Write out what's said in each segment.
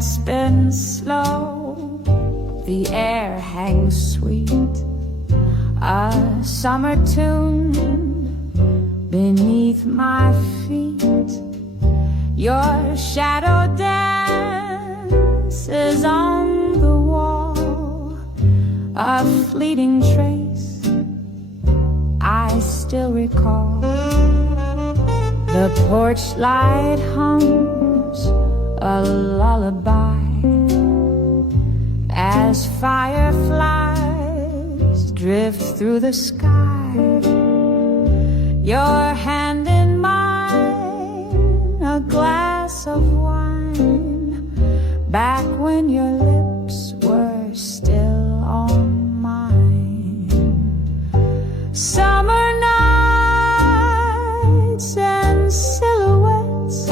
and spin slow. The air hangs sweet, a summer tune beneath my feet. Your shadow dances on the wall, a fleeting trace I still recall. The porch light hums a lullaby as fireflies drift through the sky. Your hand in mine, a glass of wine, back when your lips were still on mine. Summer nights and silhouettes,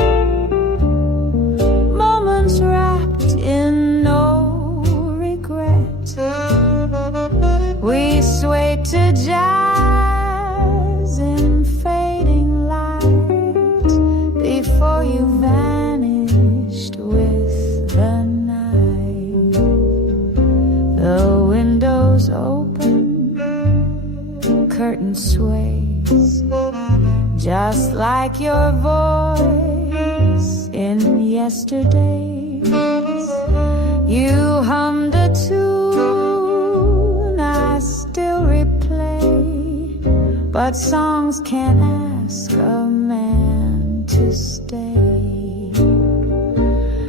moments wrapped in no regret. We swayed to jazz in fading light before you vanished with the night. The windows open, curtain sways, just like your voice in yesterdays. You hummed a tune I still replay, but songs can't ask a man to stay.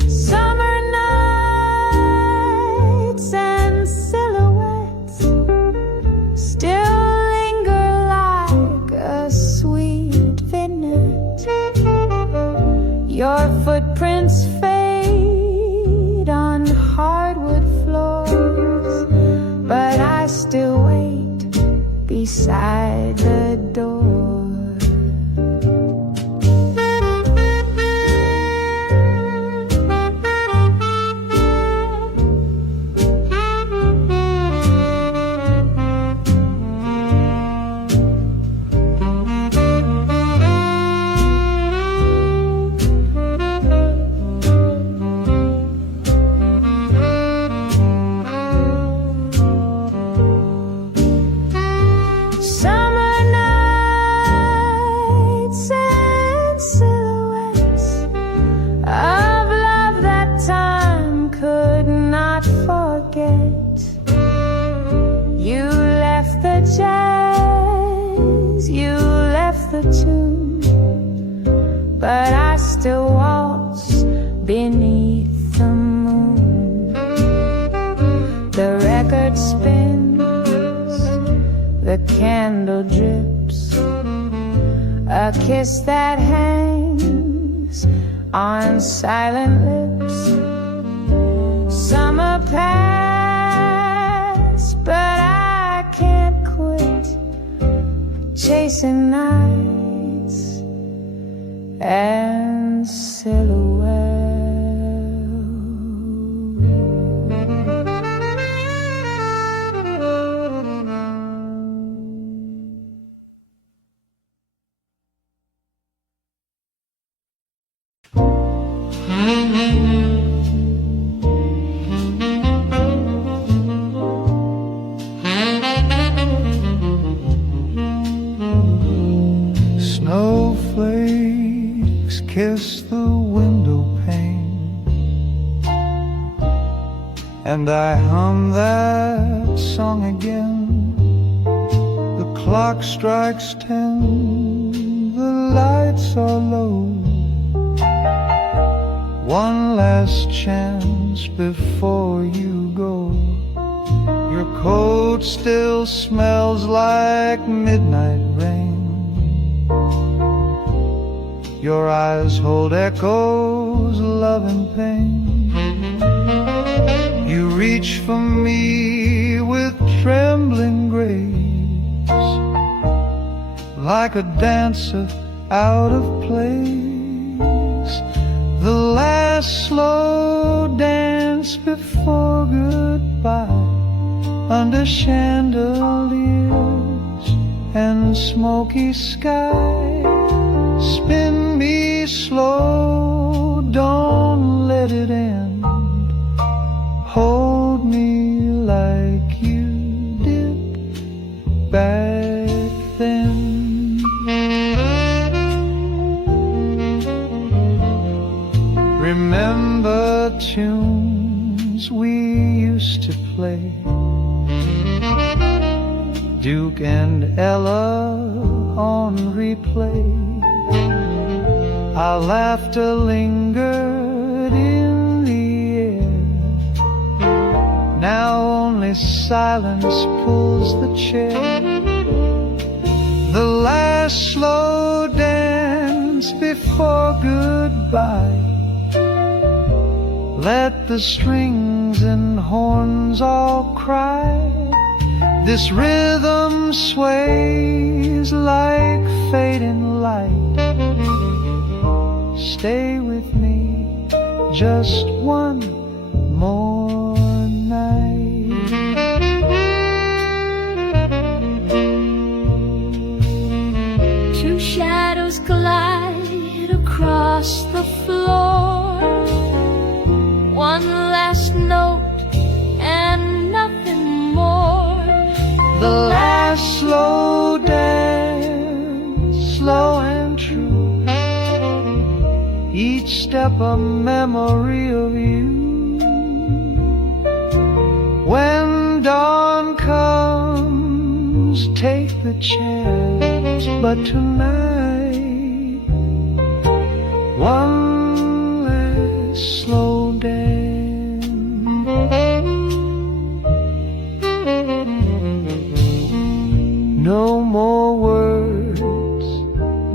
Summer nights and silhouettes still linger like a sweet vignette. Your footprints fade on hardwood floors, but I still wait beside the door. But I still waltz beneath the moon. The record spins, the candle drips, a kiss that hangs on silent lips. Summer passed, but I can't quit chasing nights and silhouettes. Snowflakes kiss the window pane, and I hum that song again. The clock strikes 10, the lights are low. One last chance before you go. Your coat still smells like midnight rain. Your eyes hold echoes, love and pain. You reach for me with trembling grace, like a dancer out of place. The last slow dance before goodbye, under chandeliers and smoky sky. Spin me slow, don't let it end. hold me like you did back then. Remember tunes we used to play, Duke and Ella on replay. Our laughter lingered in the air. Now only silence pulls the chair. The last slow dance before goodbye. Let the strings and horns all cry. This rhythm sways like fading light. Stay with me just one more night. Two shadows glide across the floor. One last note and nothing more. The last slow dance, slow and true. Each step a memory of you. When dawn comes, take the chance. But tonight, one last slow dance. No more words,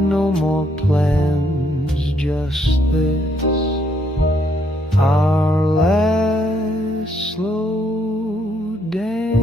no more plans, just this, our last slow dance.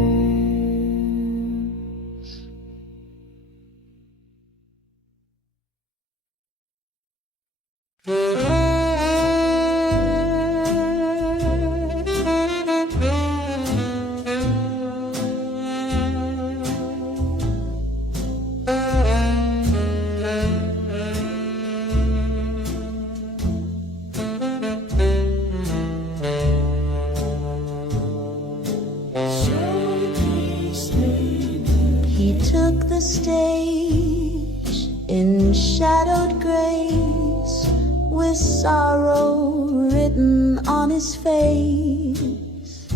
He took the stage in shadowed grace, with sorrow written on his face.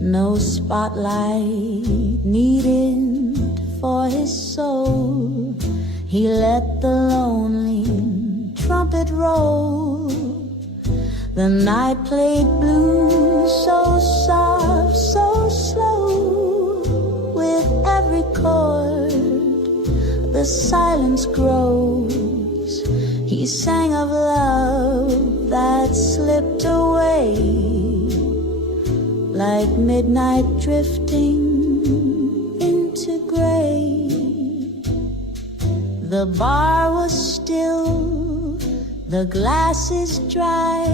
No spotlight needed for his soul. He let the lonely trumpet roll. The night played blues so soft, so slow. With every chord, the silence grows. He sang of love that slipped away, like midnight drifting into gray. The bar was still, the glasses dry.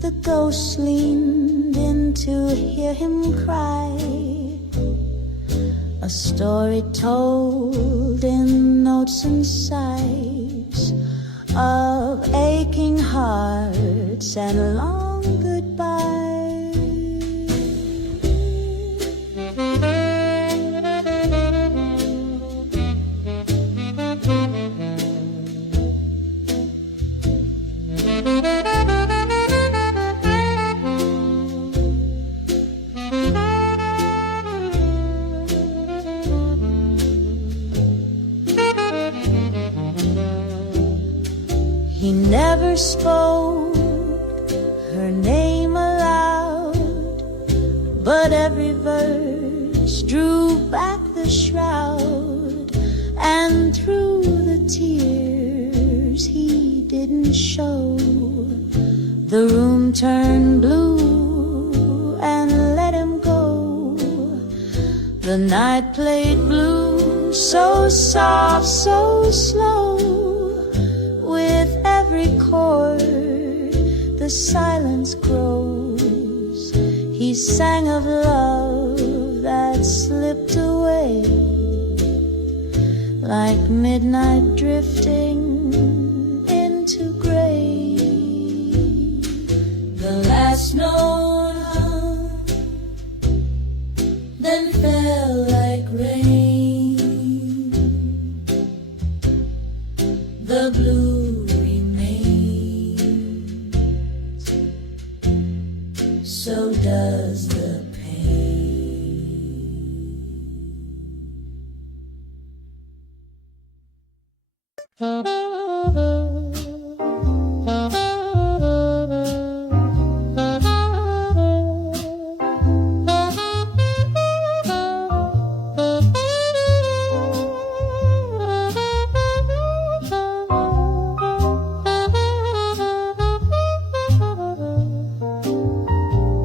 The ghost leaned in to hear him cry. A story told in notes and sighs of aching hearts and long goodbyes. He never spoke her name aloud, but every verse drew back the shroud, and through the tears he didn't show, the room turned blue and let him go. The night played blues so soft, so slow. With every chord, the silence grows. He sang of love that slipped away, like midnight drifting into gray. The last note then fell like rain. The blue remains, so does the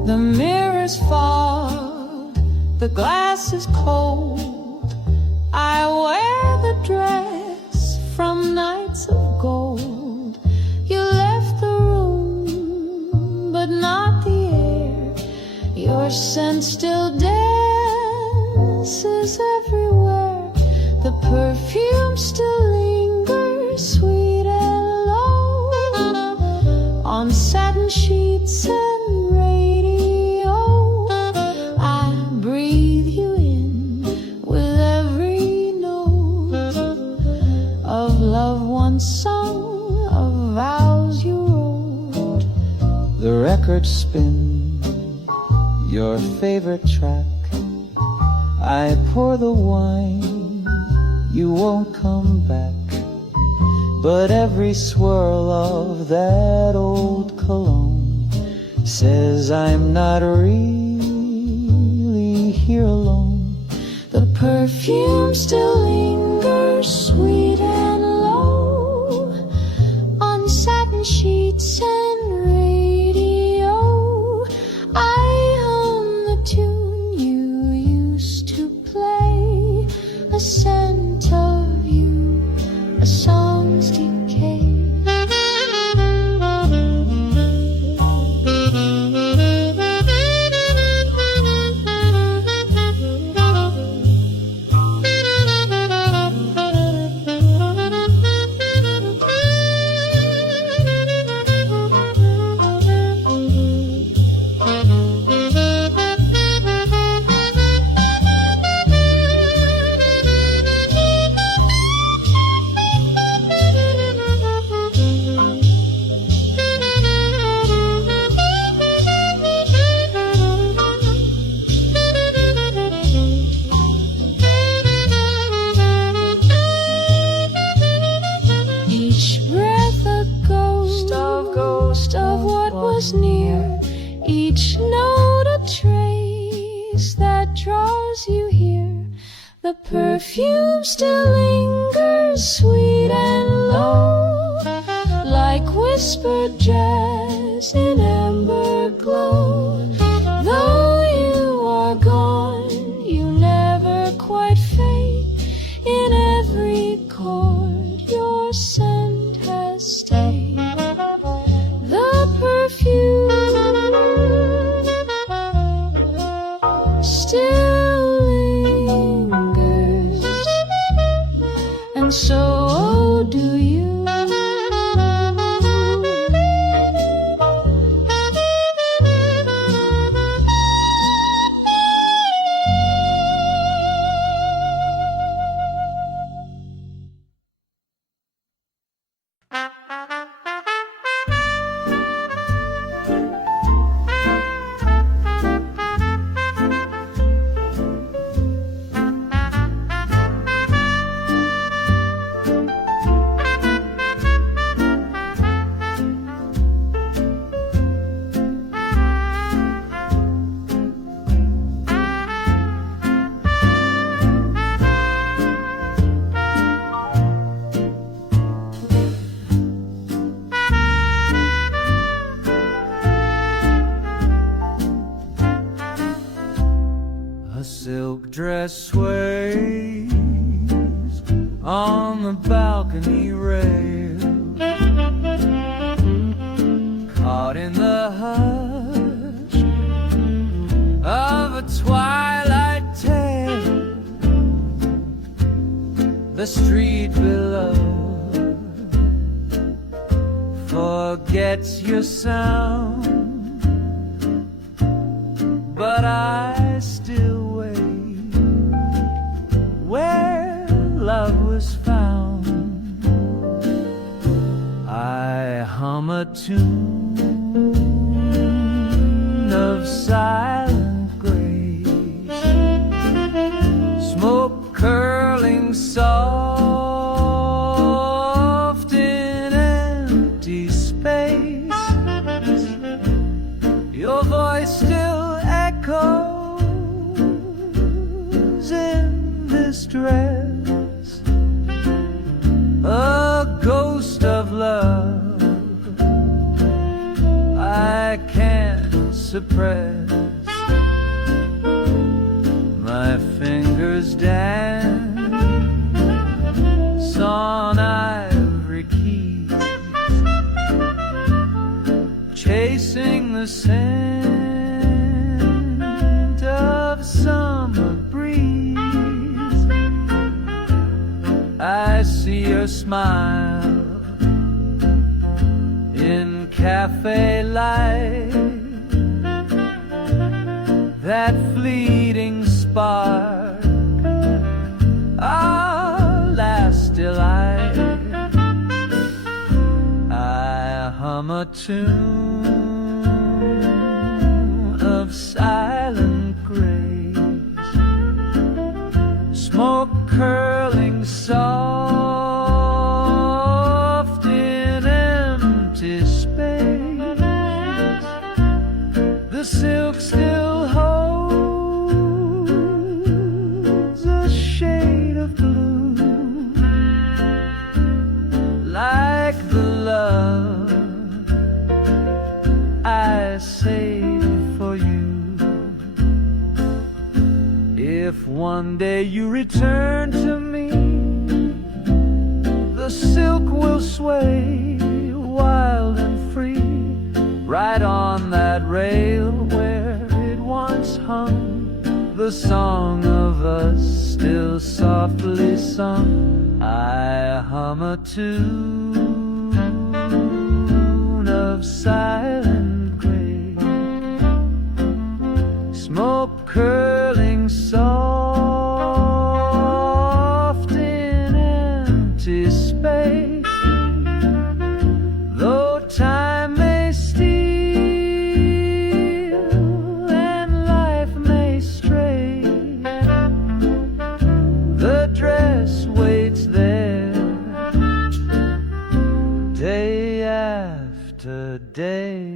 The mirrors fog, the glass is cold. I wear the dress from nights of gold. You left the room, but not the air. Your scent still dances everywhere. The perfume still lingers, sweet and low, on satin sheets and radio. I breathe you in with every note of love once sung, of vows you wrote. The records spin your favorite track. I pour the wine, you won't come back. But every swirl of that old cologne says I'm not really here alone. The perfume still lingers, sweet and low, on satin sheets and radio. I hum the tune you used to play, a scent of you, a song's decay. Of what was near, each note a trace that draws you here. The perfume still lingers, sweet and low, like whispered jazz in amber glow. Though you are gone, you never quite fade. In every chord your scent has stayed. The perfume still lingers, and so do you. A silk dress sways on the balcony rail, caught in the hush of a twilight tale. The street below forgets your sound, but I still wait tune of silent grace, smoke curling soft in empty space. Your voice still echoes in this dress, a ghost of love I can't suppress. My fingers dance on ivory keys, chasing the scent of summer breeze. I see your smile in cafe light, that fleeting spark, our last delight. I hum a tune of silent grace, smoke curling soft in empty space. The silk still holds a shade of blue, like the love I saved for you. If one day you return to me, the silk will sway wild and free, right on that rail where it once hung. The song of us still softly sung. I hum a tune of silent grace, smoke curling soft in empty space. Though time may steal and life may stray, the dress waits there day after day.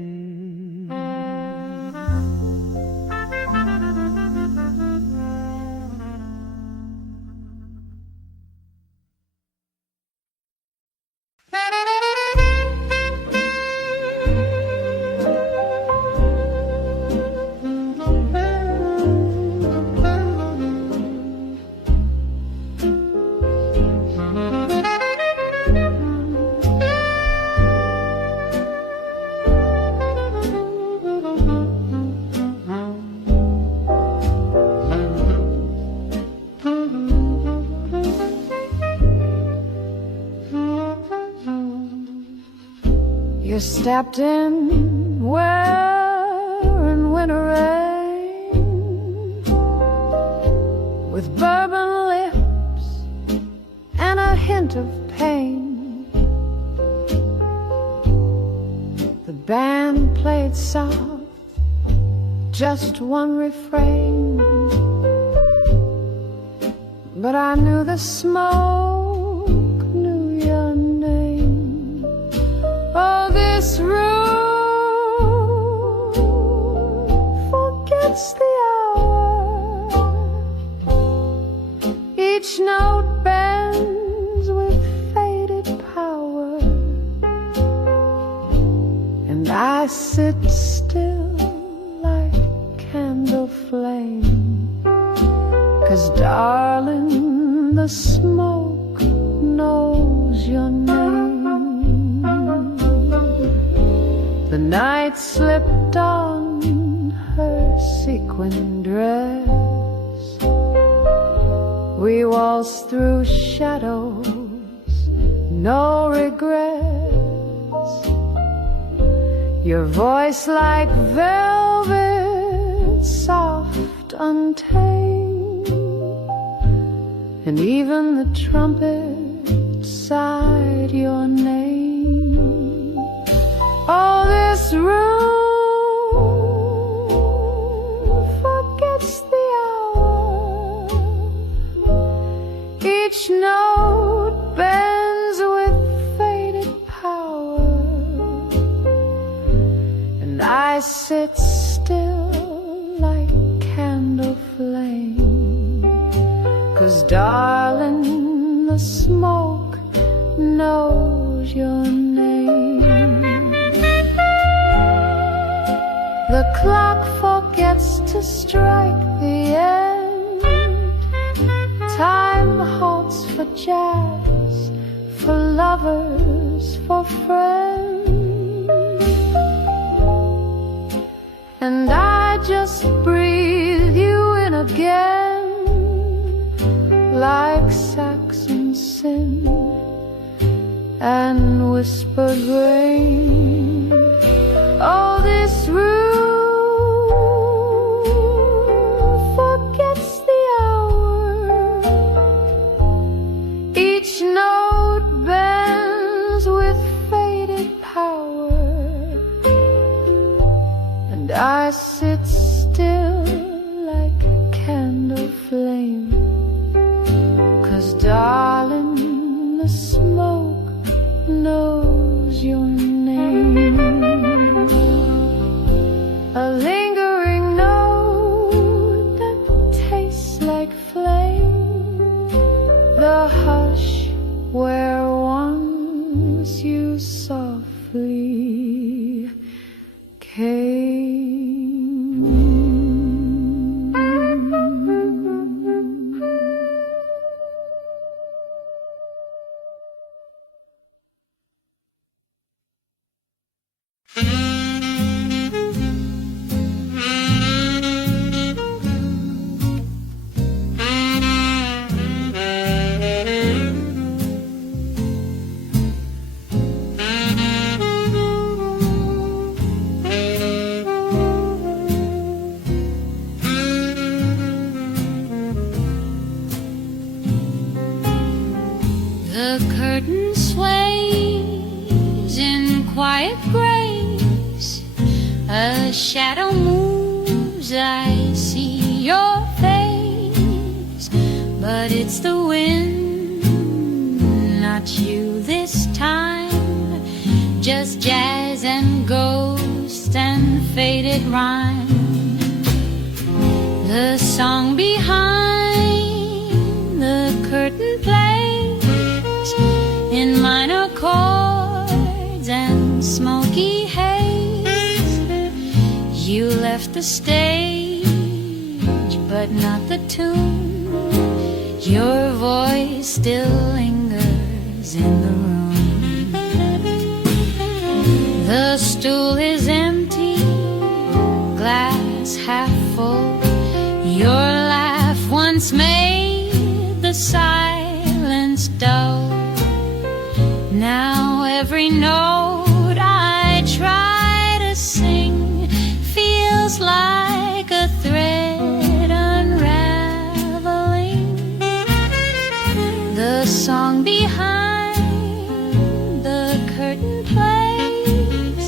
You stepped in wearing winter rain, with bourbon lips and a hint of pain. The band played soft, just one refrain, but I knew the smoke knew your name. Oh, this room forgets the hour. Each note bends with faded power, and I sit still like candle flame. 'Cause darling, the smoke knows your name. The night slipped on her sequin dress. We waltzed through shadows, no regrets. Your voice like velvet, soft, untamed, and even the trumpet sighed your name. sit still like candle flame, 'cause darling, the smoke knows your name. The clock forgets to strike the end. Time halts for jazz, for lovers, for friends. And I just breathe you in again, like Saxon sin and whispered rain. Oh, this room forgets the hour. Each note bends with faded power, and I sit still like a candle flame, 'cause darling, the smoke knows your name. A lingering note that tastes like flame, the hush where once you softly came. The curtain sways in quiet grace. A shadow moves, I see your face. But it's the wind, not you this time. Just jazz and ghost and faded rhyme. The song behind the curtain plays in minor chords and smoky haze. You left the stage, but not the tune. Your voice still lingers in the room. The stool is empty, glass half full. Your laugh once made the silence dull. Now every note I try to sing feels like a thread unraveling. The song behind the curtain plays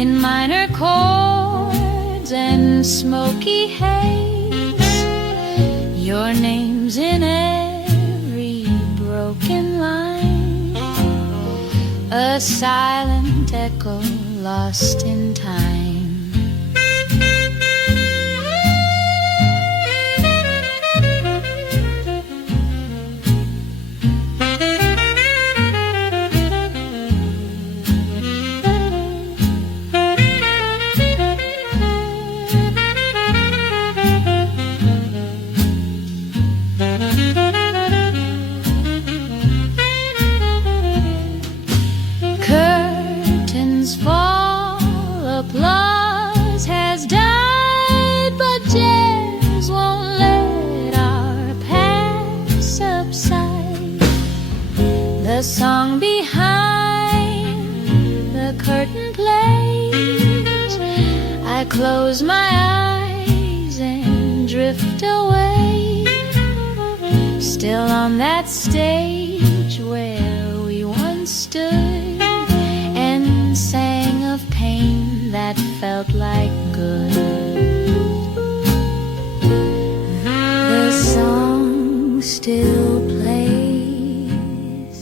in minor chords and smoky haze. Your name's in every broken line, a silent echo lost in time. Curtains fall, applause has died, but jazz won't let our past subside. The song behind the curtain plays. I close my eyes and drift away, still on that stage where we once stood and sang of pain that felt like good. The song still plays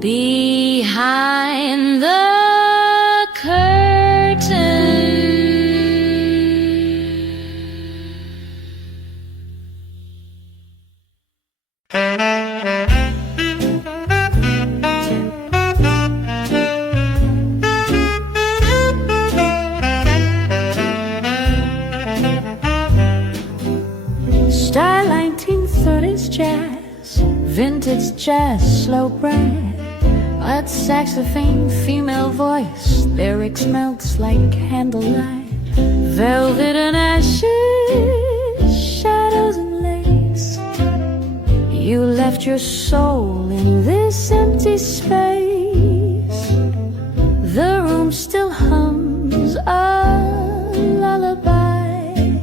behind the curtain. 1930s jazz, vintage jazz, slow brand, lead saxophone, female voice, lyrics melts like candlelight, velvet and ashes, shadows and lace. You left your soul in this empty space. The room still hums a lullaby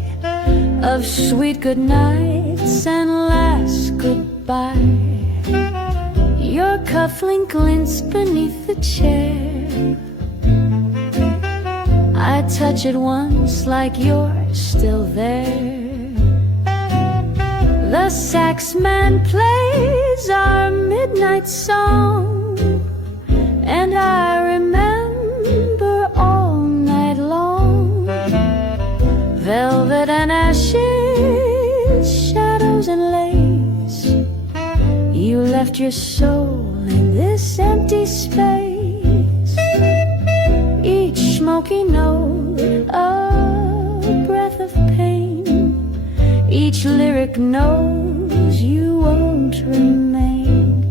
of sweet good nights and last goodbye. Your cufflink glints beneath the chair. I touch it once like you're still there. The sax man plays our midnight song, and I remember all night long. Velvet and ashes, shadows and lace. You left your soul in this empty space. Each smoky note a breath of pain. Each lyric knows you won't remain.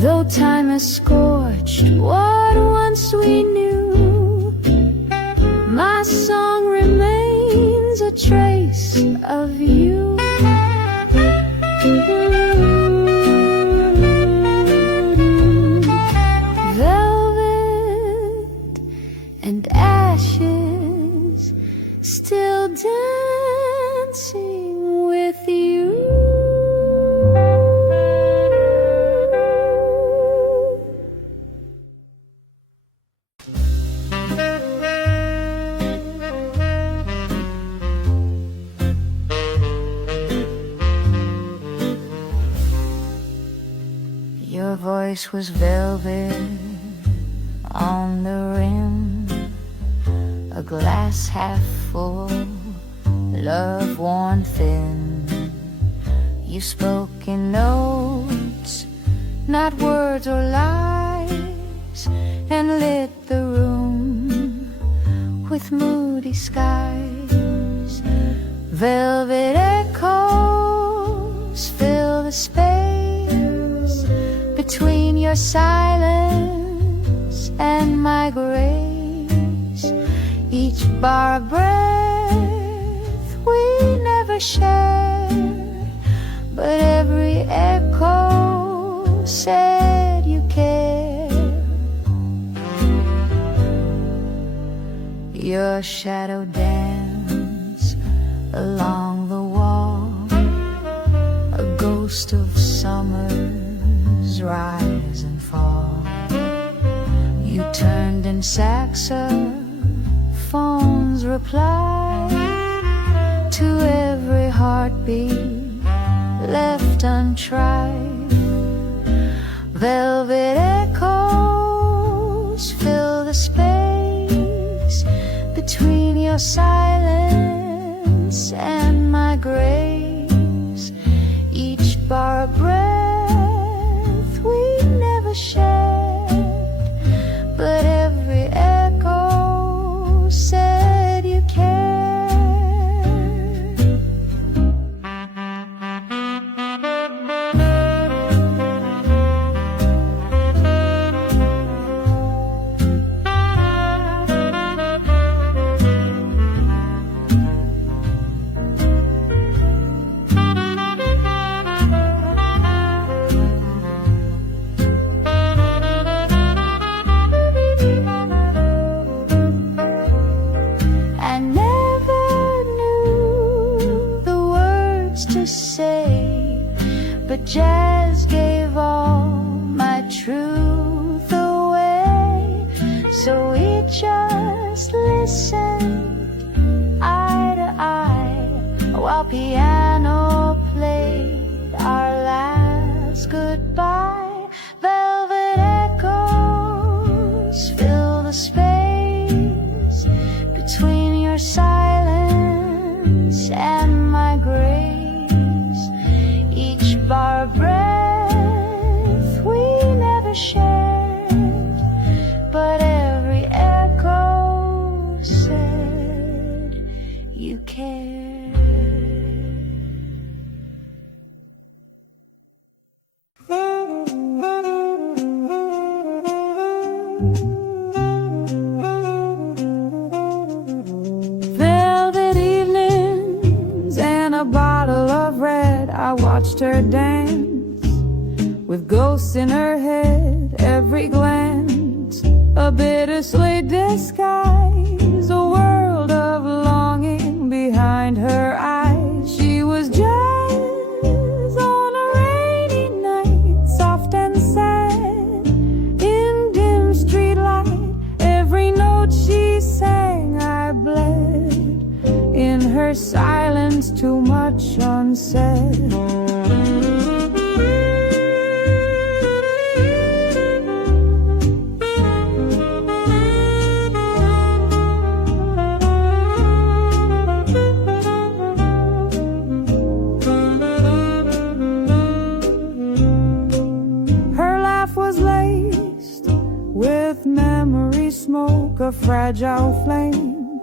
Though time has scorched what once we knew, my song remains a trace of you. Velvet and ashes, still dancing with you. Your voice was velvet on the rim, a glass half full, love worn thin. You spoke in notes, not words or lies, and lit the room with moody skies. Velvet echoes fill the space between your silence and my grace. Each bar of breath we never shared, but every echo said you care. Your shadow dance along the wall, a ghost of summer's rise and fall. You turned in saxophone's reply to every heartbeat left untried. Velvet echoes fill the space between your silence and my grace. Each bar of breath we never shared, goodbye. Velvet echoes fill the space between your silence and my grace. Each bar breath we never shared, but every echo said you cared. Velvet evenings and a bottle of red, I watched her dance with ghosts in her head. Every glance a bittersweet disguise, a world of longing behind her eyes. She was jazz on a rainy night, soft and sad in dim streetlight. Every note she sang I bled, in her silence too much unsaid. Smoke, a fragile flame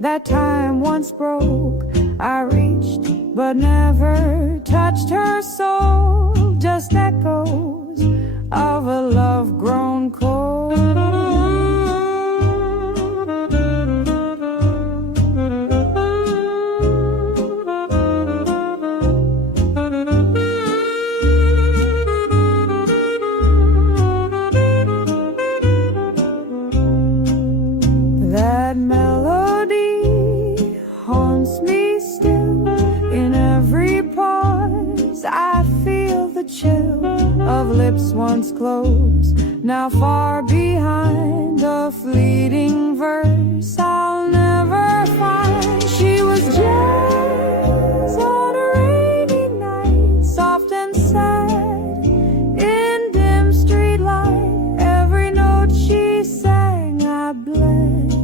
that time once broke. I reached but never touched her soul, just echoes of a love grown cold. That melody haunts me still. In every pause I feel the chill of lips once closed, now far behind. A fleeting verse I'll never find. She was jazz on a rainy night, soft and sad in dim streetlight. Every note she sang I bled,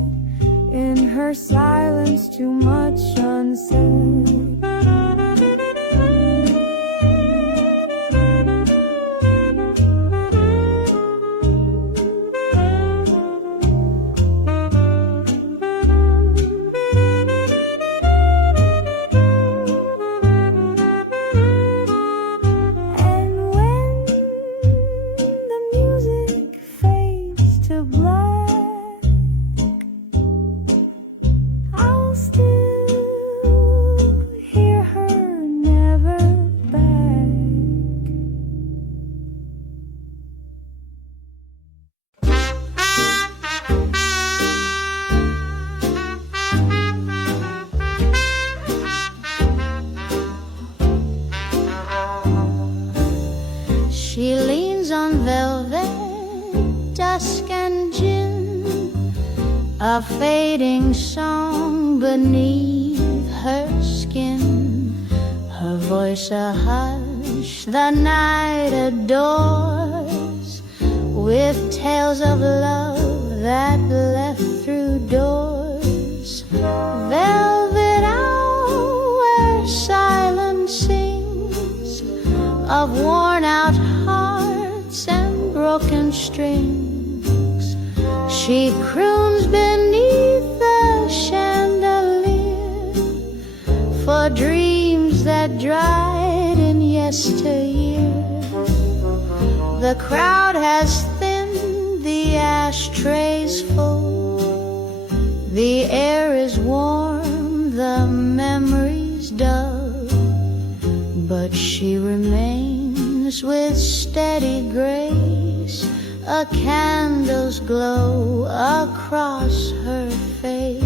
in her silence too much unsaid. And when the music fades to black, I'll still hear her never back. She leans on velvet, dusk and gin, a fading song beneath her skin. Her voice a hush the night adores, with tales of love that left through doors. Velvet hour silence sings of worn out hearts and broken strings. She croons beneath the chandelier for dreams that dried in yesteryear. The crowd has thinned, the ashtrays full, the air is warm, the memories dull, but she remains with steady grace, a candle's glow across her face.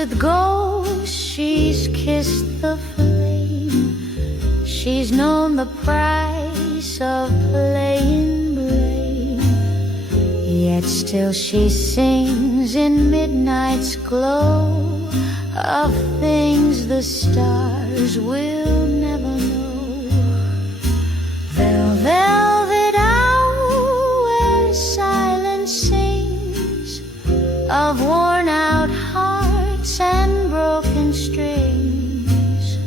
with gold, she's kissed the flame. She's known the price of playing blame. Yet still she sings in midnight's glow of things the stars will never know. Velvet hour where silence sings of worn-out hearts and broken strings.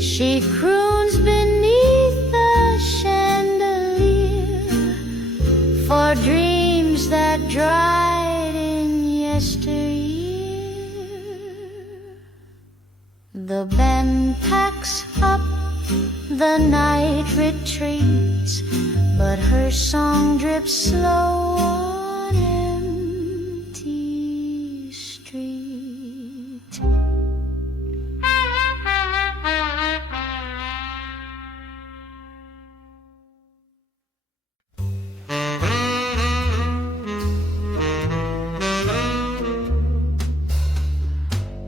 She croons beneath the chandelier for dreams that dried in yesteryear. The band packs up, the night retreats, but her song drips slow on empty street.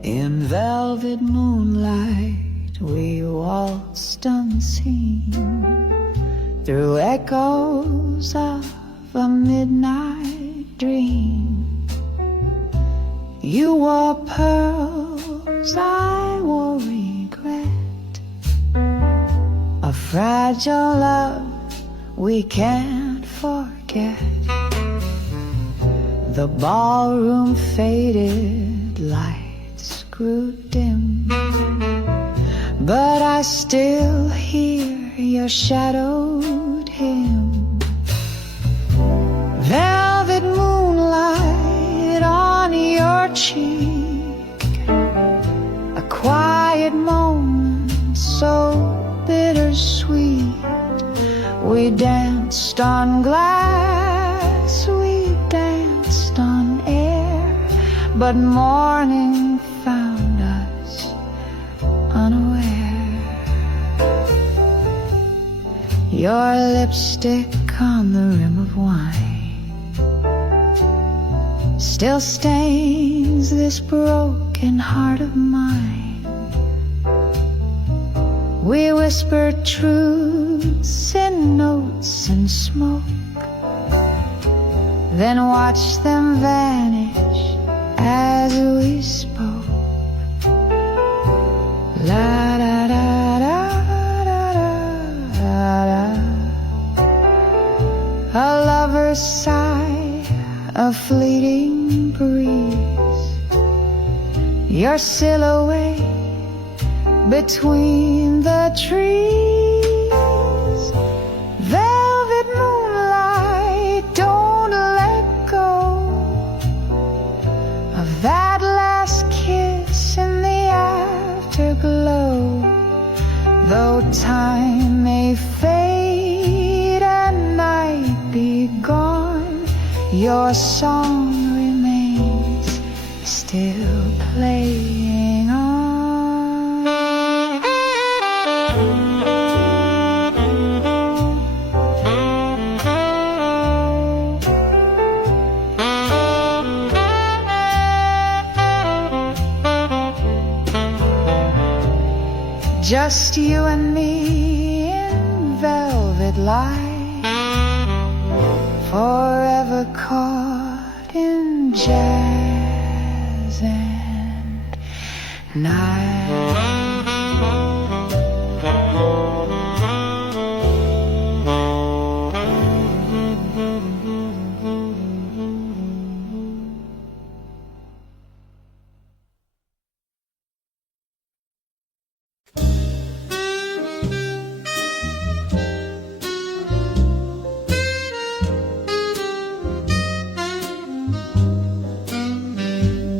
In velvet moonlight we waltzed unseen through echoes of a midnight dream. You wore pearls, I wore regret, a fragile love we can't forget. The ballroom faded, lights grew dim, but I still hear your shadowed hymn. Velvet moonlight on your cheek, a quiet moment so bittersweet. We danced on glass, we danced on air, but morning found us unaware. Your lipstick on the rim of wine still stains this broken heart of mine. We whispered truths in notes and smoke, then watched them vanish as we spoke. La da da da da da da. A lover's sigh, a fleeting breeze, your silhouette between the trees. Velvet moonlight, don't let go of that last kiss in the afterglow. Though time may fade and night be gone, your song remains still playing on. Just you and me in velvet light, forever caught in jazz and night.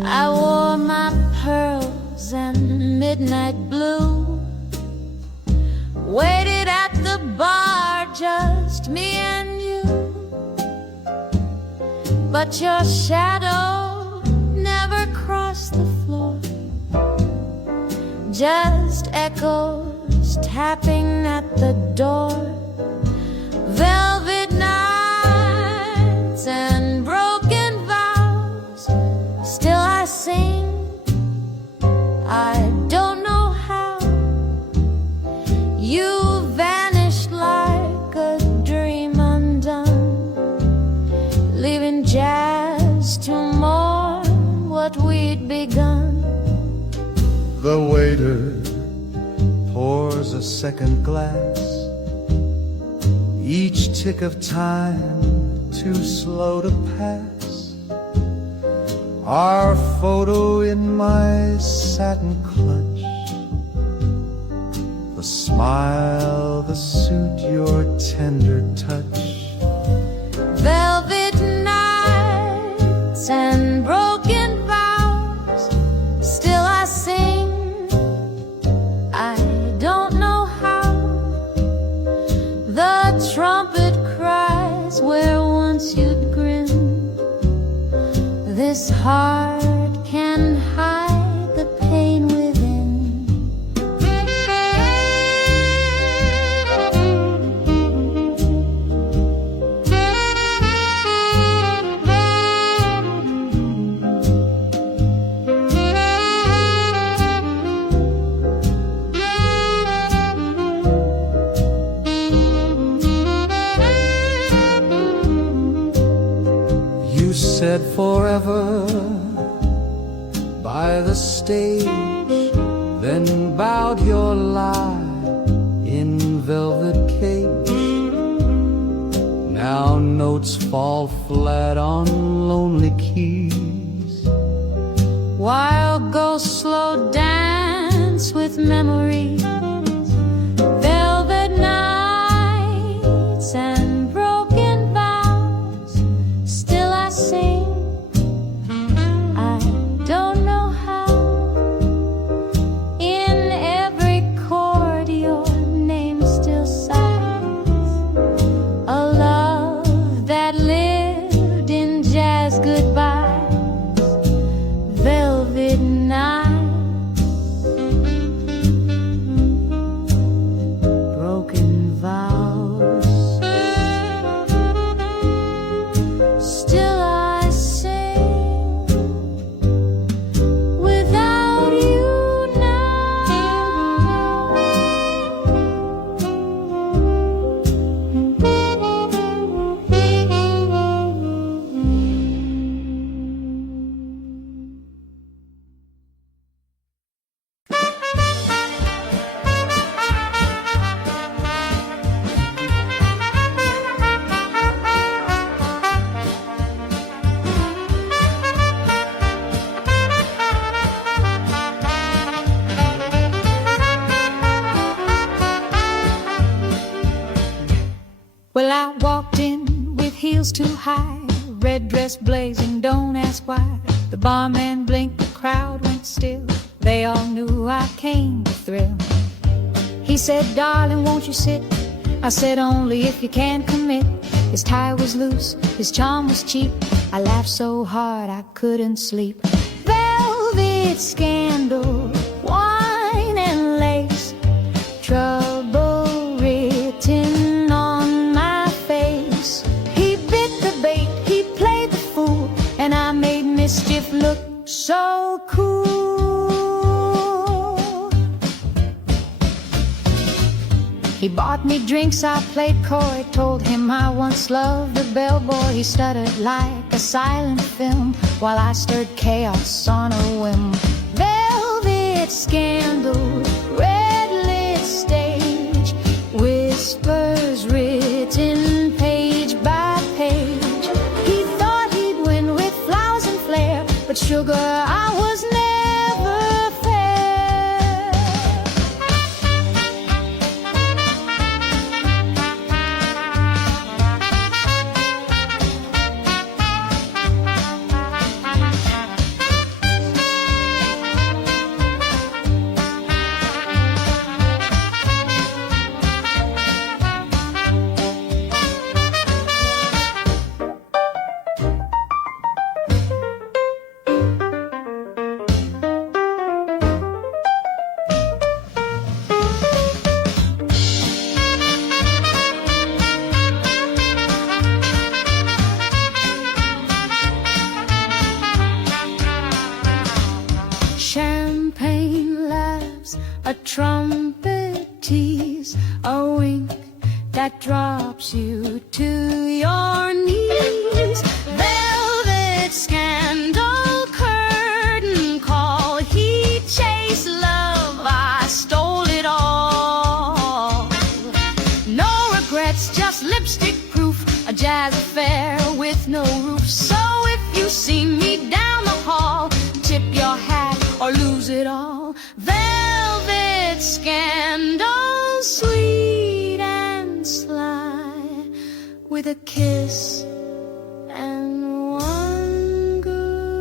I wore my pearls and midnight blue, waited at the bar, just me and you. But your shadow never crossed the floor, just echoes tapping at the door. Velvet nights and broken vows, still I sing The waiter pours a second glass, each tick of time too slow to pass. Our photo in my satin clutch, the smile, the suit, your tender touch. Velvet nights and broken vows, still I sing, I don't know how. The trumpet cries where once you'd grin. This heart can hide the pain within. You said forever by the stage, then bowed your lie in velvet cage. Now notes fall flat on lonely keys, While ghosts slow dance with memories. Velvet nights and broken vows, still I sing, I don't know how. In every chord your name still sighs, a love that lived in jazz goodbyes. Velvet nights, broken vows, still I sing without you Well, I walked in with heels too high, red dress blazing, don't ask why. The barman blinked, the crowd went still. They all knew I came to thrill. He said, darling, won't you sit? I said, only if you can commit. His tie was loose, his charm was cheap. I laughed so hard I couldn't sleep. Velvet scandal, wine and lace, trouble written on my face. He bit the bait, he played the fool, and I made mischief look so cool. He bought me drinks, I played coy, told him I once loved a bellboy. He stuttered like a silent film while I stirred chaos on a whim. Velvet scandal, red lit stage, whispers written page by page. He thought he'd win with flowers and flair, but sugar, I was never fair. A trumpet tease, a wink that drops you to your knees. Velvet scandal, curtain call, heat chase, love. it's just lipstick proof, a jazz affair with no roof. So if you see me down the hall, tip your hat or lose it all. Velvet scandal, sweet and sly, with a kiss and one goodbye.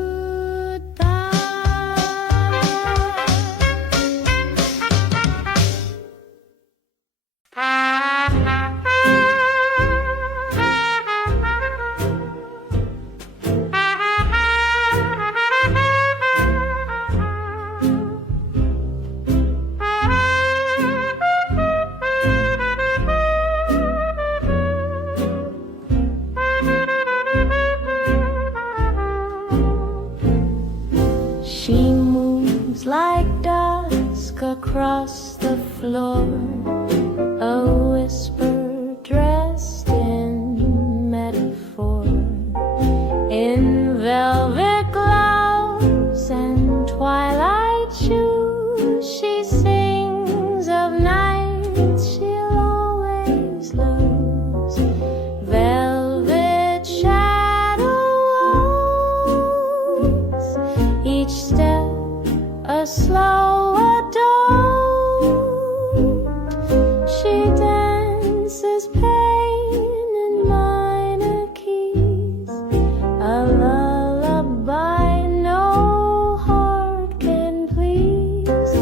She moves like dusk across the floor, a whisper dressed in metaphor. In velvet gloves and twilight shoes, she sings of nights she'll always lose. Velvet shadows, each step a slower dote. She dances pain in minor keys, a lullaby no heart can please.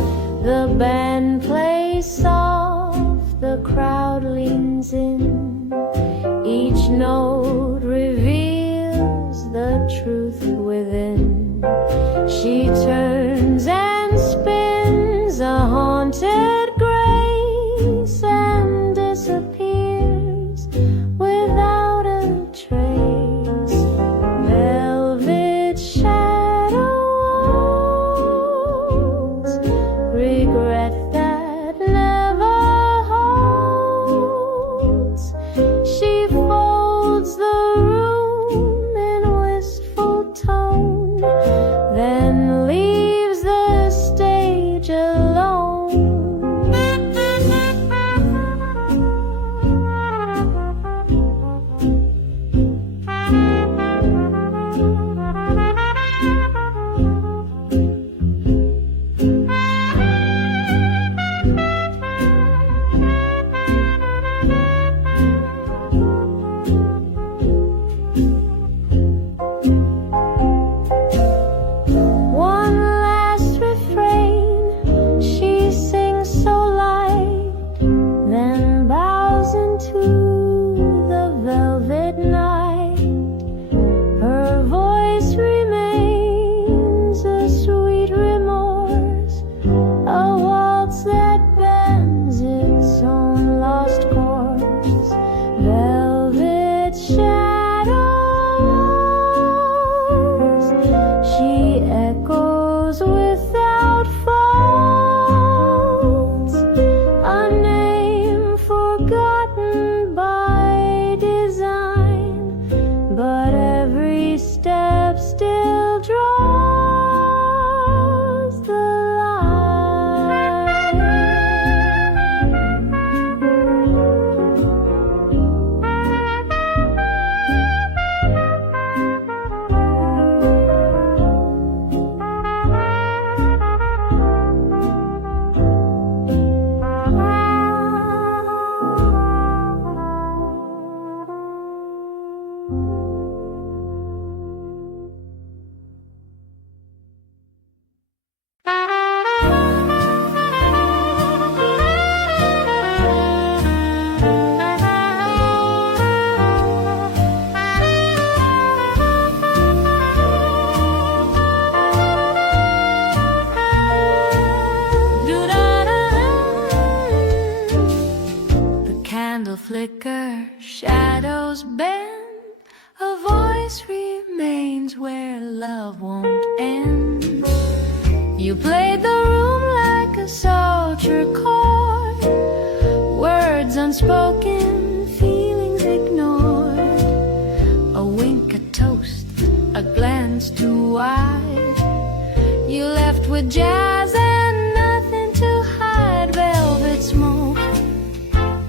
The band plays soft, the crowd leans in, each note reveals the truth within. She turns and spins a haunted grace and disappears without a trace. Velvet shadows, regret that never holds. She folds the room in wistful tone, then leaves the stage alone. One last refrain she sings so light, then bows into the velvet night. Her voice remains a sweet remorse, a waltz that bends its own lost course. Velvet shadows, she echoes without fault, a name forgotten by design, but every step still draws the The candle flicker, shadows bend, a voice remains where love won't end. You played the room like a soldier chord, words unspoken, feelings ignored. A wink, a toast, a glance too wide. You left with jazz and nothing to hide. Velvet smoke,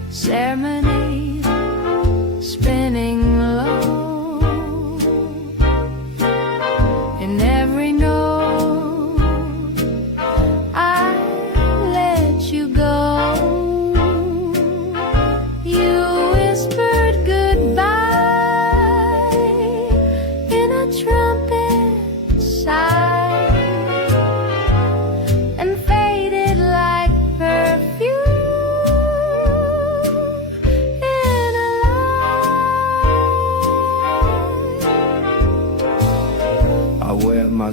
serenade,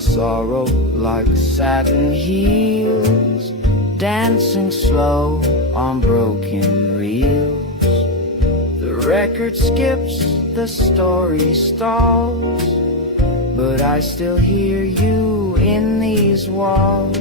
sorrow like satin heels, dancing slow on broken reels. The record skips, the story stalls, but I still hear you in these walls.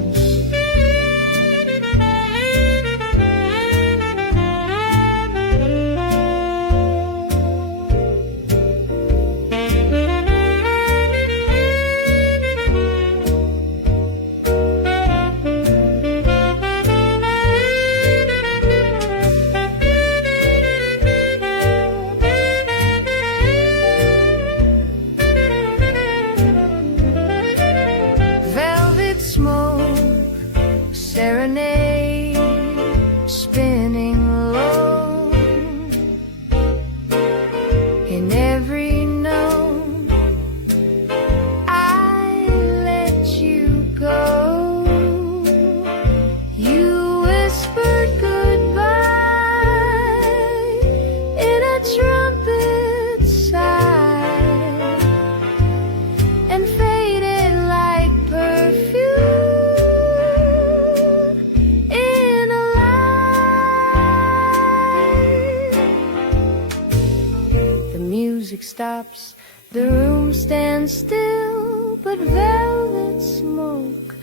Stops, the room stands still, but velvet smoke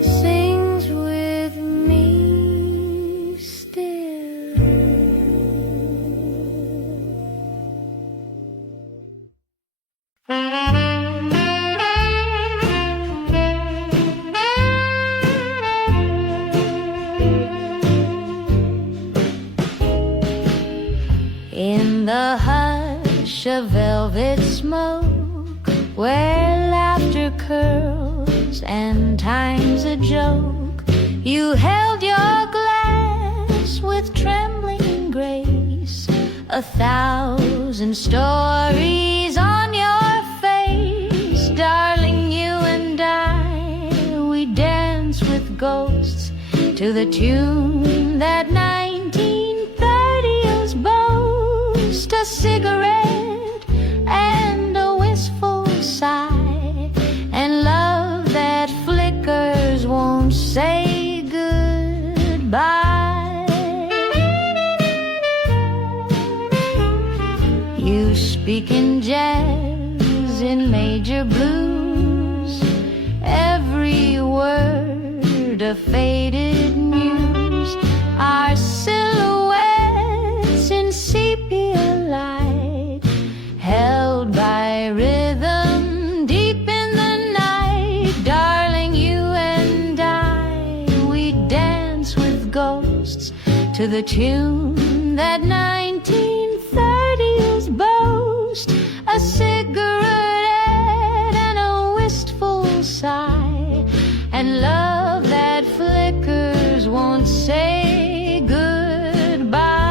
sings with me still. In the hush of velvet smoke, where laughter curls and time's a joke, you held your glass with trembling grace, 1,000 stories on your face. Darling, you and I, we dance with ghosts to the tune that 1930's boast. A cigarette and a wistful sigh, and love that flickers won't say goodbye. You speak in jazz, in major blues, every word a faded muse. Our silhouettes in sepia light, held by rhythm deep in the night. Darling, you and I, we dance with ghosts to the tune that 1930's boast. A cigarette and a wistful sigh, and love that flickers won't say goodbye.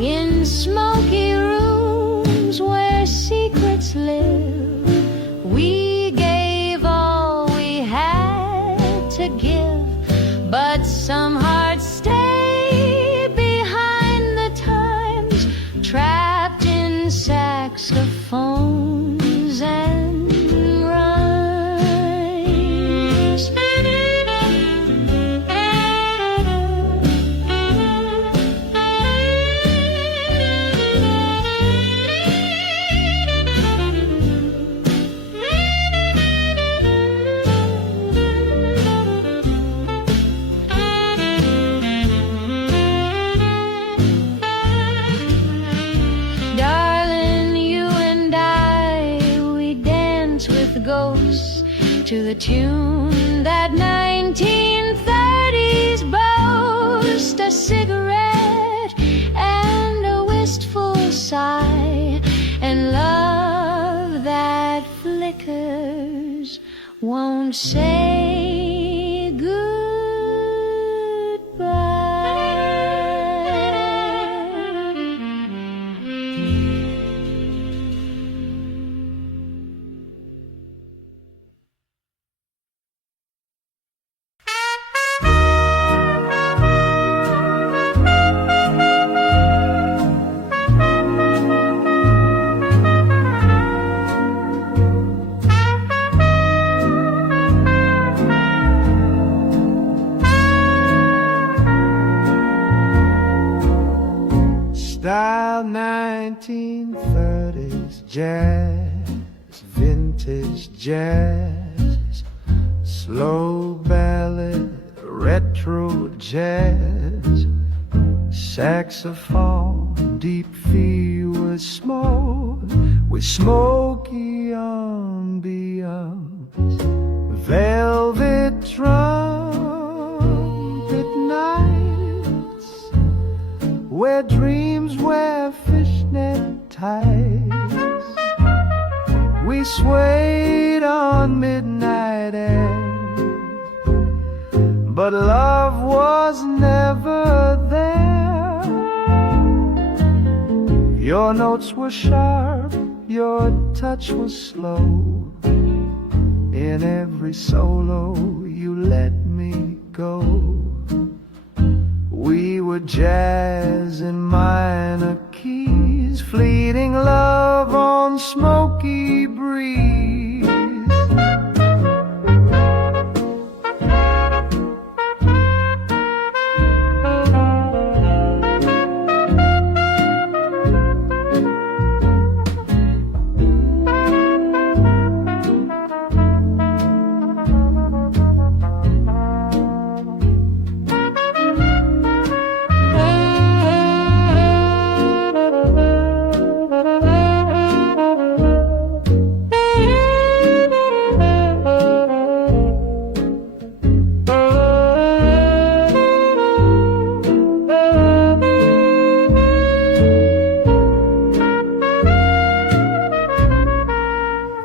In smoky rooms where secrets live, we gave all we had to give, but some hearts stay behind the times, trapped in saxophones and rhymes. Darling, you and I, we dance with ghosts to the tune that 1930's boast. A cigarette and a wistful sigh, and love that flickers won't say goodbye. Style 1930s jazz, vintage jazz, slow ballad, retro jazz, saxophone, deep feel with smoky ambiance, velvet trumpet nights, where dreams wear fishnet tights. We swayed on midnight air, but love was never there. Your notes were sharp, your touch was slow. In every solo you let me go. We were jazz in minor keys, fleeting love on smoky breeze.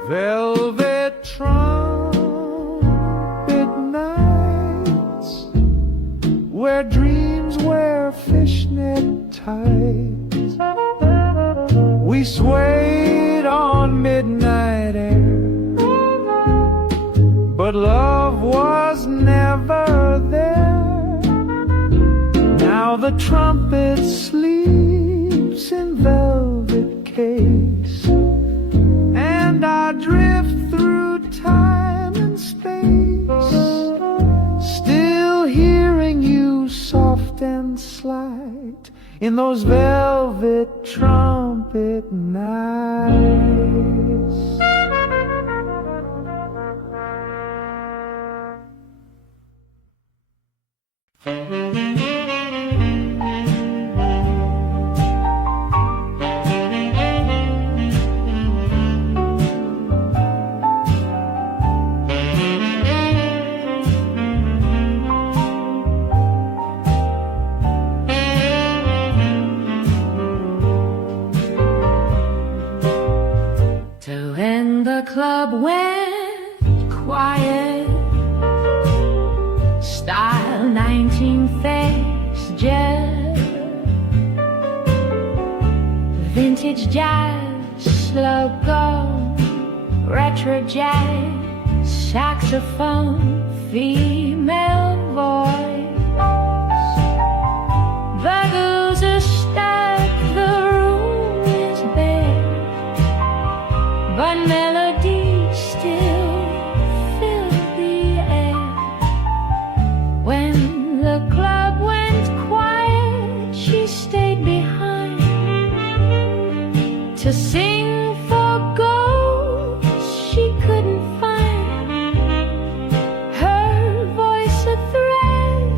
Velvet trumpet nights, where dreams wear fishnet tights. We swayed on midnight air, but love was never there. Now the trumpet sleeps in velvet case, and I drift through time and space, still hearing you soft and slight in those velvet trumpet nights. The club went quiet, style 1930s jazz, vintage jazz, slow go, retro jazz, saxophone, female voice. Bugles are stuck, the room is bare, but melodies still fill the air. When the club went quiet, she stayed behind to sing for ghosts she couldn't find. Her voice a thread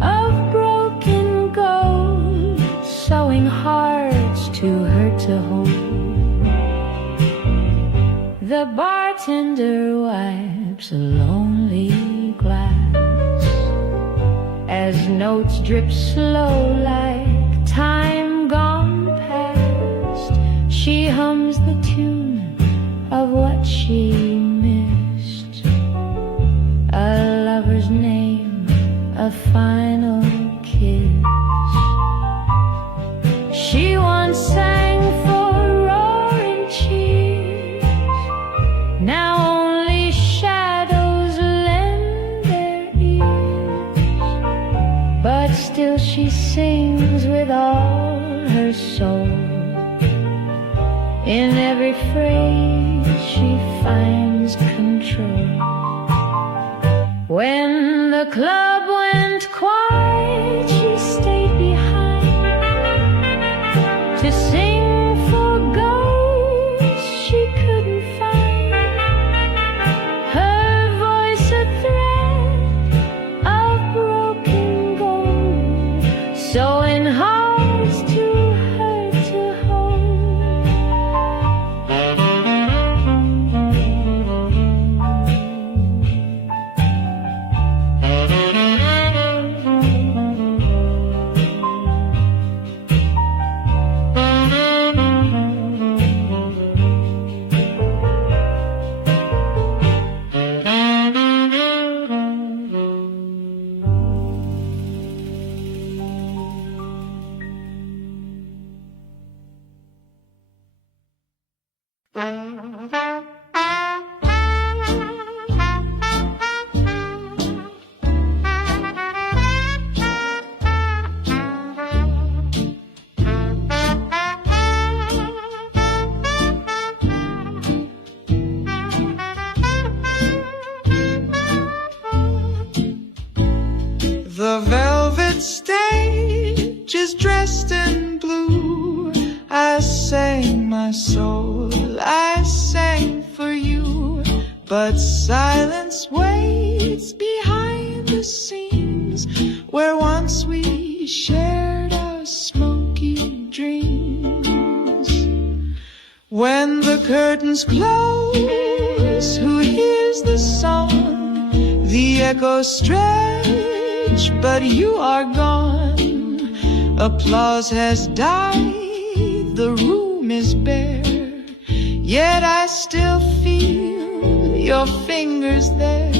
of broken gold, sewing hearts too hurt to hold. The bartender wipes a lonely glass as notes drip slow like time gone past. She hums the tune of what she missed, a lover's name, a final kiss. She once sang for roaring cheers, now only shadows lend their ears. But still she sings with all her soul. In every phrase she finds control. When the club went quiet, she stayed behind sewing hearts too hurt to The velvet stage is dressed in blue. I sang my soul, I sang for you. But silence waits behind the scenes, where once we shared our smoky dreams. When the curtains close, who hears the song? The echoes stretch, but you are gone. Applause has died, the room is bare, yet I still feel your fingers there.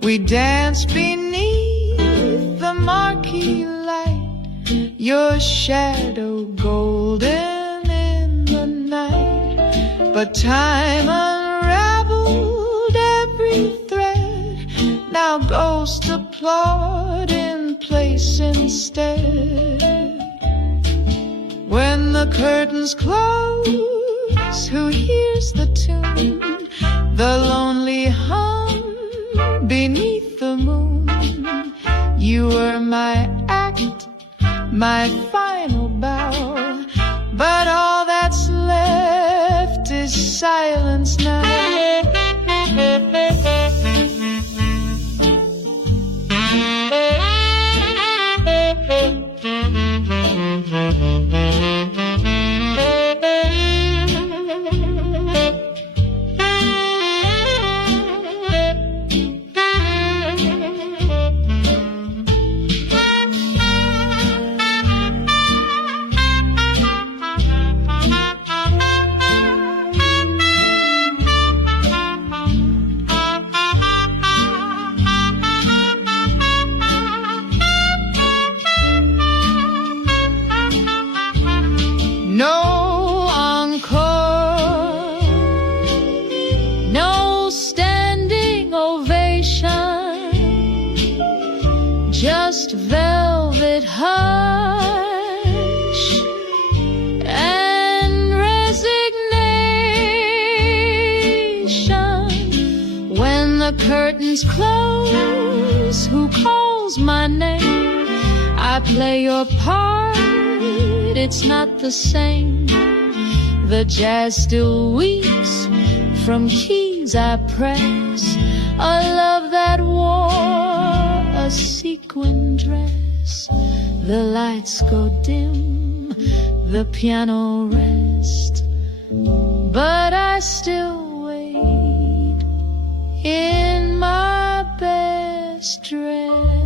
We dance beneath the marquee light, your shadow golden in the night. But time unraveled every thread, now ghosts applaud in place instead. When the curtains close, who hears the tune? The lonely hum beneath the moon. You were my act, my final bow, but all that's left is silence now. No encore, no standing ovation, just velvet hush and resignation. When the curtains close, who calls my name? I play your part, it's not the same. The jazz still weeps from keys I press, a love that wore a sequin dress. The lights go dim, the piano rests, but I still wait in my best dress.